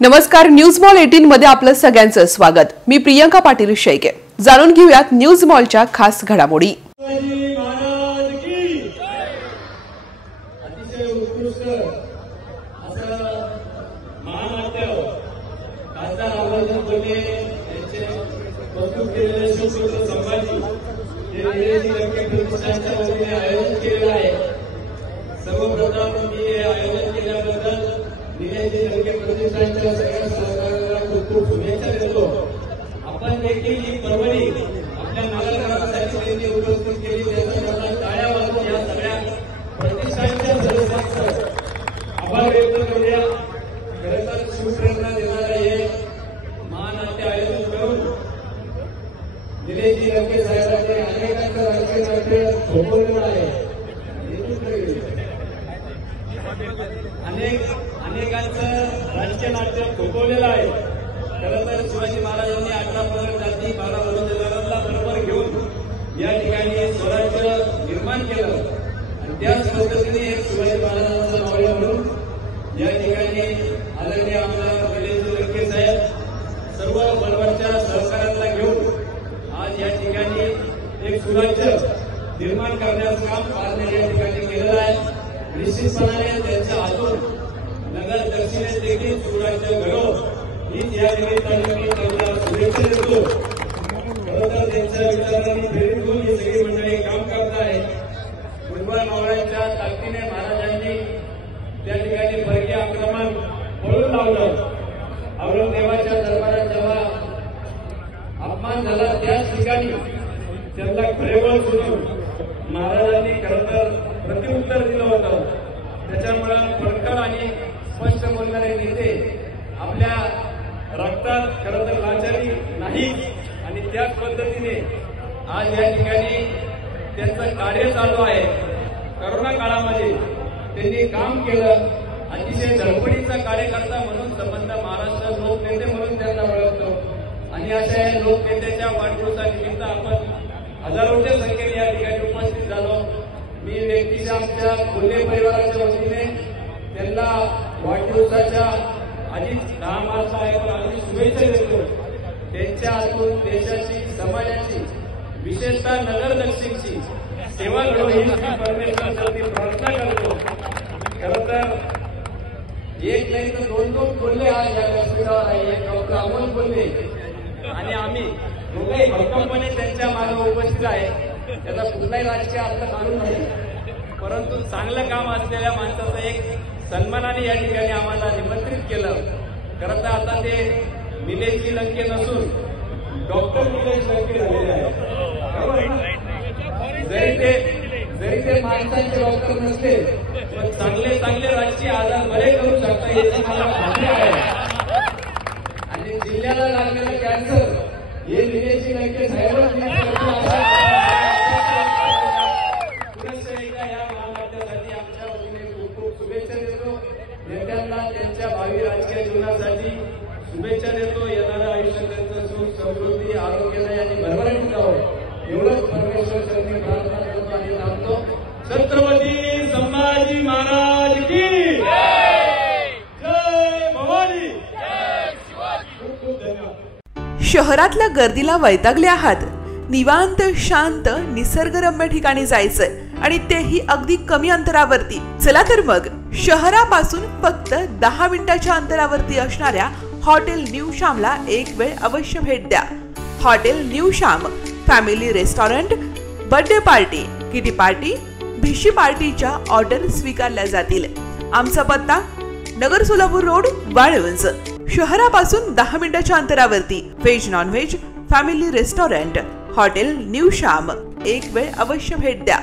नमस्कार, news mall 18 मध्ये आपलं सगळ्यांचं स्वागत। मी प्रियंका पाटील शेळके। जाणून घेऊयात न्यूज मॉलच्या खास घडामोडी। आपण देखील ही परवडी आपल्या नागरिकांसाठी त्यांनी उपस्थित केली, त्याचा टाळ्या वाजवून या सगळ्या प्रतिष्ठानच्या सदस्यांचा आभार व्यक्त करूया। खरं तर शिवप्रेरणा देणारे हे महानाट्य आयोजन करून निलेशजी लंके साहेबांनी अनेकांचं राजकीय नाट्य थोपवलेलं आहे, अनेकांचं राजकीय नाट्य थोपवलेलं आहे। खरं तर शिवाजी महाराजांनी 18 जाती 12 बलुतेदारांना बरोबर घेऊन या ठिकाणी स्वराज्य निर्माण केलं आणि त्याच पद्धतीने एक शिवाजी महाराजांचं नाव म्हणून या ठिकाणी आदरणीय आमदार निलेशजी लंके साहेब सर्व बलवाच्या सहकार्याला घेऊन आज या ठिकाणी एक सुराज्य निर्माण करण्याचं काम पारनेर या ठिकाणी केलेलं आहे। निश्चितपणाने त्यांच्या हातून नगर दक्षिणेत देखील सुराज्य घडो हीच या निमित्ताने मी त्यांना शुभेच्छा देतो। खरं तर त्यांच्या विचारांनी प्रेरित होऊन ही सगळी मंडळी काम करत आहे। फुटबॉल मावळ्यांच्या ताकदीने महाराजांनी त्या ठिकाणी परकीय आक्रमण पळून लावलं। औरंगजेबाच्या दरबारात जेव्हा अपमान झाला त्याच ठिकाणी त्यांना खरेवळ सुटून महाराजांनी खरं तर प्रत्युत्तर दिलं होतं। त्याच्यामुळे फडकळ आणि स्पष्ट बोलणारे नेते आपल्या रक्तात खरं तर लाचारी नाही आणि त्याच पद्धतीने आज या ठिकाणी त्यांचं कार्य चालू आहे। करोना काळामध्ये त्यांनी काम केलं, अतिशय धडपडीचा कार्यकर्ता म्हणून संबंध महाराष्ट्र लोकनेते म्हणून त्यांना ओळखतो आणि अशा या लोकनेत्याच्या वाढदिवसानिमित्त आपण हजारोच्या संख्येने या ठिकाणी उपस्थित झालो। मी व्यक्तीच्या आमच्या कोल्हे परिवाराच्या वतीने त्यांना वाढदिवसाच्या आधीच 10 मार्च आहे पण आधी शुभेच्छा देतो। त्यांच्या हातून देशाची, समाजाची, विशेषतः नगर दक्षिणची सेवा घडो ही परमेश्वरासाठी प्रार्थना करतो। खरं तर एक नाही तर दोन बोलले आज या व्यासपीठावर आहे, एक डॉक्टर अमोल बोलले आणि आम्ही दोघेही भक्कमपणे त्यांच्या मागे उपस्थित आहे। त्याचा कुठलाही राजकीय अर्थ काढून नाही, परंतु चांगलं काम असलेल्या माणसाचा एक सन्मानाने या ठिकाणी आम्हाला निमंत्रित केलं। खरं तर आता ते निलेशजी लंके नसून डॉक्टर निलेश लंके झालेले आहे। जरी ते माणसांचे डॉक्टर नसले पण चांगले राजकीय आजार बरे करू शकता याची मला खात्री आहे आणि जिल्ह्याला लागलेलं कॅन्सर हे निलेशजी लंके साहेबच नेत्यांना त्यांच्या भावी राजकीय जीवनासाठी शुभेच्छा देतो। येणाऱ्या आयुष्यात त्यांचं सुख, समृद्धी, आरोग्यदायी आणि भरभराटीत जावं एवढंच परमेश्वर चरणी प्रार्थना करतो आणि थांबतो। छत्रपती संभाजी महाराज की जय भवानी। खूप खूप धन्यवाद। शहरातल्या गर्दीला वैतागले आहात? निवांत शांत निसर्गरम्य ठिकाणी जायचंय आणि तेही अगदी कमी अंतरावरती। चला तर मग शहरापासून फक्त 10 मिनिटाच्या अंतरावरती असणाऱ्या हॉटेल न्यू श्यामला एक वेळ अवश्य भेट द्या। Hotel new Shyam family restaurant, birthday party, kitty party, भिशी पार्टीच्या ऑर्डर स्वीकारल्या जातील। आमचा पत्ता नगर सोलापूर रोड, वाळुंज। शहरापासून 10 मिनिटाच्या अंतरावरती veg non veg family restaurant hotel new Shyam एक वेळ अवश्य भेट द्या।